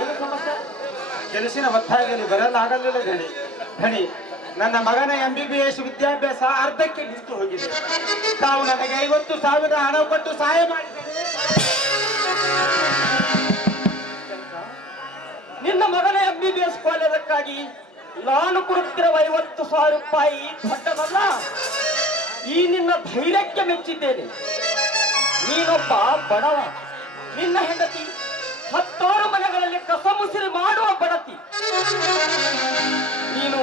ಏನು ಸಮಸ್ಯೆ? ಕೆಲಸಿನ ಒತ್ತಾಯದಲ್ಲಿ ಬರಲಾಗಲಿಲ್ಲ ಗಣಿ. ಗಣಿ, ನನ್ನ ಮಗನ MBBS ವಿದ್ಯಾಭ್ಯಾಸ ಅರ್ಧಕ್ಕೆ ನಿಂತು ಹೋಗಿದೆ. ತಾವು ನನಗೆ 50,000 ಹಣ ಕೊಟ್ಟು ಸಹಾಯ ಮಾಡಿದರೆ ನಿನ್ನ ಮಗನ MBBS ಕಾಲೇಜಕ್ಕಾಗಿ ನಾನು ಕೊಡುತ್ತಿರುವ 50,000 ರೂಪಾಯಿ ದೊಡ್ಡದಲ್ಲ. ಈ ನಿನ್ನ ಧೈರ್ಯಕ್ಕೆ ಮೆಚ್ಚಿದ್ದೇನೆ. ನೀನೊಬ್ಬ ಬಡವ, ನಿನ್ನ ಹೆಂಡತಿ 10 ಮನೆಗಳಲ್ಲಿ ಕಸ ಮುಸಿರಿ ಮಾಡುವ ಬಡತಿ, ನೀನು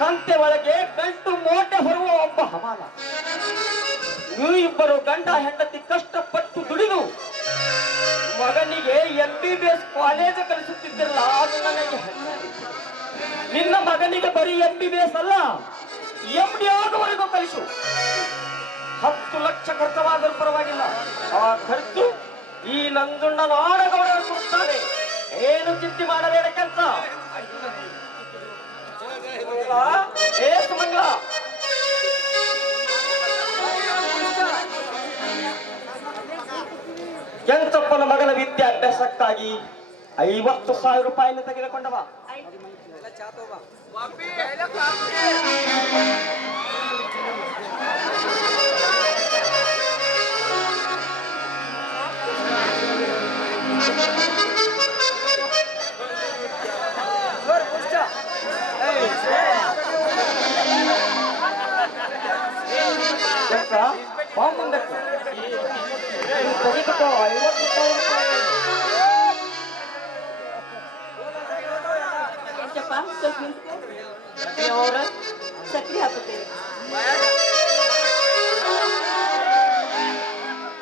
ಸಂತೆ ಒಳಗೆ ಗಂಟು ಮೋಟೆ ಹೊರುವ ಒಬ್ಬ ಹಮಾಲ. ನೀವು ಇಬ್ಬರು ಗಂಡ ಹೆಂಡತಿ ಕಷ್ಟಪಟ್ಟು ದುಡಿದು ಮಗನಿಗೆ MBBS ಕಾಲೇಜ್ ಕಲಿಸುತ್ತಿದ್ದಿರಲ್ಲ, ಅದು ನನಗೆ ಹೆಮ್ಮೆ. ನಿನ್ನ ಮಗನಿಗೆ ಬರೀ MBBS ಅಲ್ಲ, MD ಆಗುವವರೆಗೂ ಕಲಿಸು. 10 ಲಕ್ಷ ಖರ್ಚವಾದರೂ ಪರವಾಗಿಲ್ಲ, ಆ ಖರ್ಚು ಈ ನಂಜುಂಡ ನಾಡಗೌಡರು ಕೊಡ್ತಾರೆ. ಏನು ಚಿಂತೆ ಮಾಡಬೇಡ ಕೆಲಸ. ಏ ಸುಮಂಗಲ, ಕೆಂಚಪ್ಪನ ಮಗನ ವಿದ್ಯಾಭ್ಯಾಸಕ್ಕಾಗಿ 50,000 ರೂಪಾಯಿನ ತೆಗೆದುಕೊಂಡವ. ಮುಂದಕ್ಕೆ ತೆಗೆದುಕೋ 50,000 ರೂಪಾಯಿ. ಸಕ್ರಿ ಹಾಕುತ್ತೇವೆ.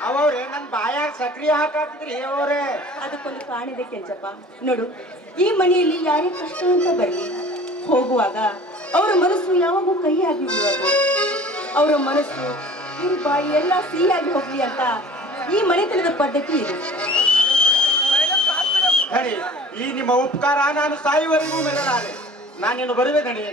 ಅವರೇ ನನ್ನ ಬಾಯಾಗ ಸಕ್ರಿಯ ಹಾಕಾತಿದ್ರಿ ಅವರೇ. ಅದಕ್ಕೊಂದು ಕಾಣಿದೆ ಕೆಂಚಪ್ಪ. ನೋಡು, ಈ ಮನೆಯಲ್ಲಿ ಯಾರೇ ಕಷ್ಟ ಅಂತ ಬರಲಿ, ಹೋಗುವಾಗ ಅವರ ಮನಸ್ಸು ಯಾವಾಗೂ ಕಹಿಯಾಗಿ ಬಿಡುವುದು. ಅವರ ಮನಸ್ಸು ಬಾಯಿ ಎಲ್ಲ ಸಿಹಿಯಾಗಿ ಹೋಗ್ಲಿ ಅಂತ ಈ ಮನೆತನದ ಪದ್ಧತಿ ಇದೆ. ಗಣಿ, ಈ ನಿಮ್ಮ ಉಪಕಾರ ನಾನು ಸಾಯುವವರೆಗೂ ಮೆರಲಾರೆ. ನಾನೇನು ಬರುವೆ ಗಣಿ.